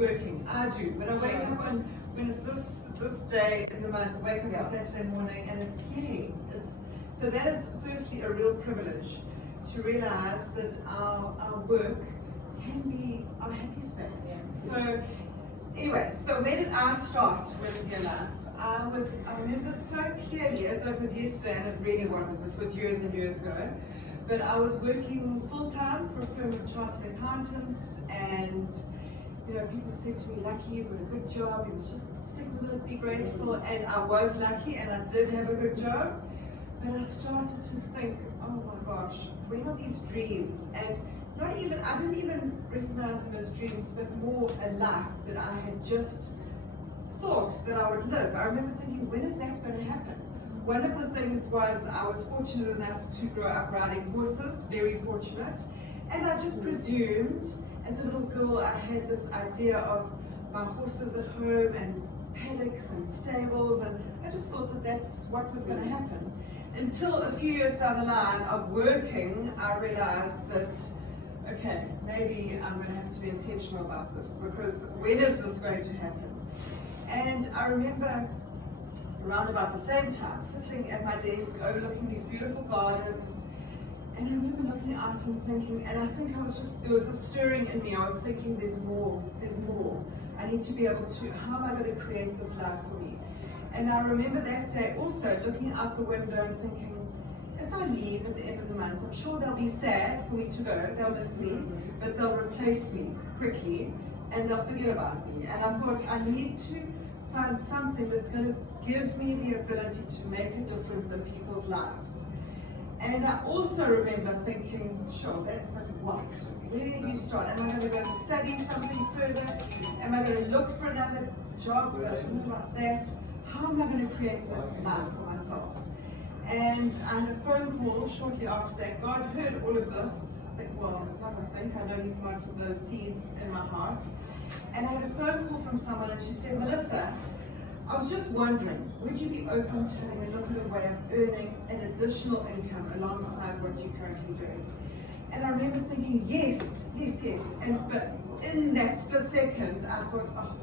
working. I do. But I wake up when it's this day in the month, I wake up on Saturday morning and it's yay. So that is firstly a real privilege to realize that our work can be our happy space. So anyway, so where did I start with your life? I remember so clearly, as though it was yesterday, and it really wasn't, it was years and years ago. But I was working full-time for a firm of chartered accountants, and people said to me, "Lucky, you've got a good job, you must just stick with it, be grateful." And I was lucky, and I did have a good job. But I started to think, oh my gosh, when are these dreams? And I didn't even recognize them as dreams, but more a life that I had just thought that I would live. I remember thinking, when is that going to happen? One of the things was I was fortunate enough to grow up riding horses, very fortunate. And I just presumed, as a little girl, I had this idea of my horses at home and paddocks and stables, and I just thought that that's what was going to happen. Until a few years down the line of working, I realized that, okay, maybe I'm going to have to be intentional about this, because when is this going to happen? And I remember around about the same time, sitting at my desk overlooking these beautiful gardens, and I remember looking out and thinking, and I think there was a stirring in me. I was thinking, there's more. I need to be able to, how am I going to create this life for me? And I remember that day also looking out the window and thinking, if I leave at the end of the month, I'm sure they'll be sad for me to go, they'll miss me, but they'll replace me quickly and they'll forget about me. And I thought, I need to find something that's going to give me the ability to make a difference in people's lives. And I also remember thinking, sure, but what? Where do you start? Am I going to go and study something further? Am I going to look for another job like that? How am I going to create that life for myself? And I had a phone call shortly after that. God heard all of this. I know He planted those seeds in my heart. And I had a phone call from someone, and she said, "Mellisa, I was just wondering, would you be open to having a look at a way of earning an additional income alongside what you're currently doing?" And I remember thinking, yes. But in that split second, I thought,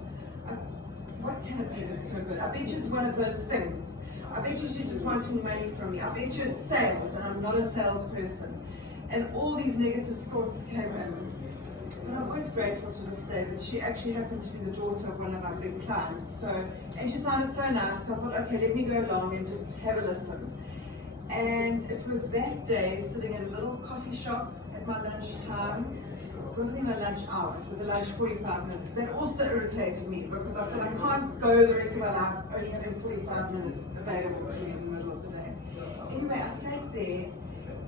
what can it be that's so good? I bet you it's one of those things. I bet you're just wanting money from me. I bet you it's sales, and I'm not a salesperson. And all these negative thoughts came in. But I'm always grateful to this day that she actually happened to be the daughter of one of our big clients. And she sounded so nice, so I thought, okay, let me go along and just have a listen. And it was that day, sitting at a little coffee shop at my lunchtime. It wasn't even a lunch hour, it was a lunch 45 minutes. That also irritated me, because I feel I can't go the rest of my life only having 45 minutes available to me in the middle of the day. Anyway, I sat there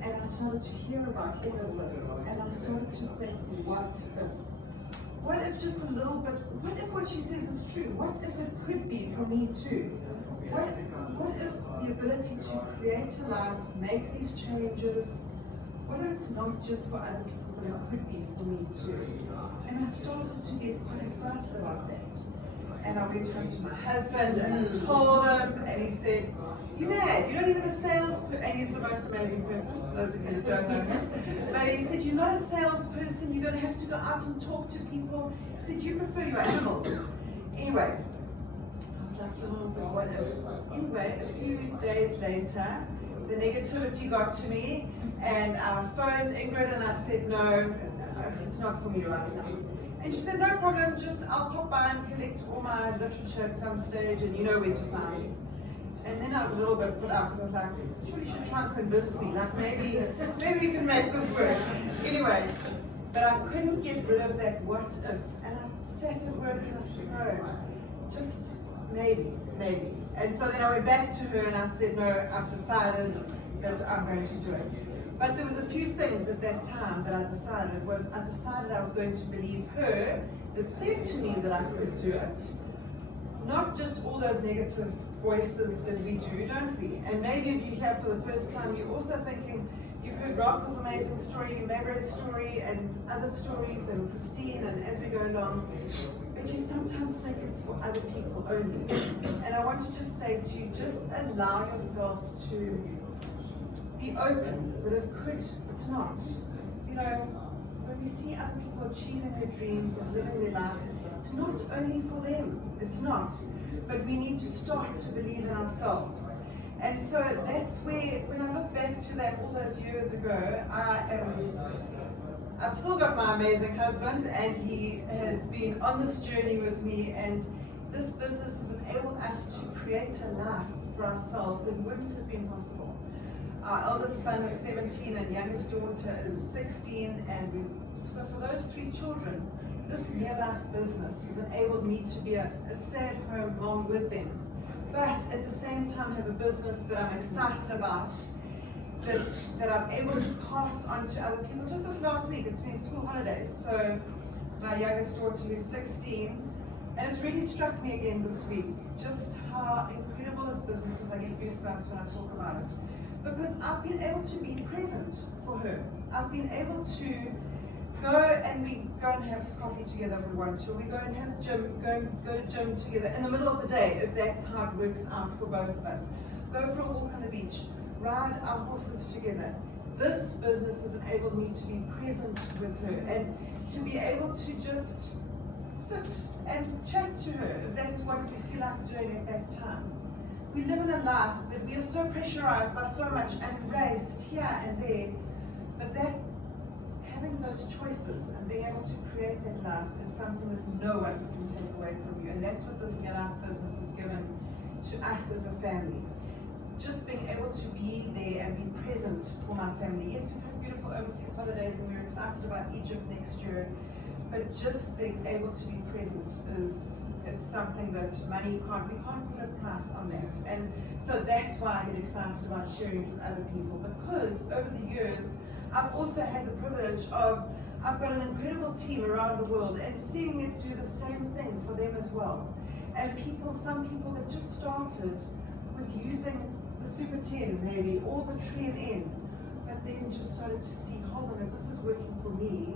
and I started to hear about all of this, and I started to think, what if just a little bit, what if what she says is true? What if it could be for me too? What if the ability to create a life, make these changes, what if it's not just for other people, but it could be for me too? And I started to get quite excited about that. And I went home to my husband and I told him, and he said, "You're mad, you're not even a salesperson." And he's the most amazing person, those of you who don't know him. But he said, "You're not a salesperson, you're going to have to go out and talk to people." He said, "You prefer your animals." Anyway, I was like, oh, but what if? Anyway, a few days later, the negativity got to me, and I phoned Ingrid and I said, "No, it's not for me right now." And she said, "No problem, I'll pop by and collect all my literature at some stage, and you know where to find me." And then I was a little bit put out, because I was like, "Sure, you should try and convince me, like maybe you can make this work." Anyway, but I couldn't get rid of that what if. And I sat at work and I thought, no, just maybe. And so then I went back to her and I said, "No, I've decided that I'm going to do it." But there was a few things at that time that I decided I was going to believe her that said to me that I could do it. Not just all those negative voices that we do, don't we? And maybe if you're here for the first time, you're also thinking, you've heard Rachel's amazing story, Mabra's story, and other stories, and Christine, and as we go along, but you sometimes think it's for other people only. And I want to just say to you, just allow yourself to be open, but it's not. When we see other people achieving their dreams and living their life, It's not only for them, it's not. But we need to start to believe in ourselves. And so that's where, when I look back to that all those years ago, I've still got my amazing husband, and he has been on this journey with me, and this business has enabled us to create a life for ourselves. It wouldn't have been possible. Our eldest son is 17 and youngest daughter is 16, and so for those 3 children, this near life business has enabled me to be a stay-at-home mom with them, but at the same time have a business that I'm excited about, that I'm able to pass on to other people. Just this last week, it's been school holidays, so my youngest daughter who's 16, and it's really struck me again this week, just how incredible this business is. I get goosebumps when I talk about it, because I've been able to be present for her. I've been able to go and have coffee together if we want to. We go and have go to gym together in the middle of the day, if that's how it works out for both of us. Go for a walk on the beach, ride our horses together. This business has enabled me to be present with her and to be able to just sit and chat to her, if that's what we feel like doing at that time. We live in a life that we are so pressurized by so much and raced here and there, but that having those choices and being able to create that life is something that no one can take away from you, and that's what this Near Life business has given to us as a family. Just being able to be there and be present for my family. Yes, we've had beautiful overseas holidays and we're excited about Egypt next year, but just being able to be present it's something that we can't put a price on that. And so that's why I get excited about sharing it with other people, because over the years I've also had the privilege of, I've got an incredible team around the world and seeing it do the same thing for them as well. And some people that just started with using the Super 10 maybe, or the Train N, but then just started to see, hold on, if this is working for me,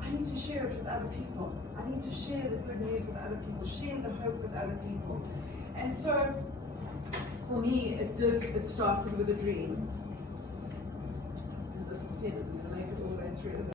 I need to share it with other people. I need to share the good news with other people, share the hope with other people. And so, for me, it started with a dream. This pen isn't going to make it all the way through, is it?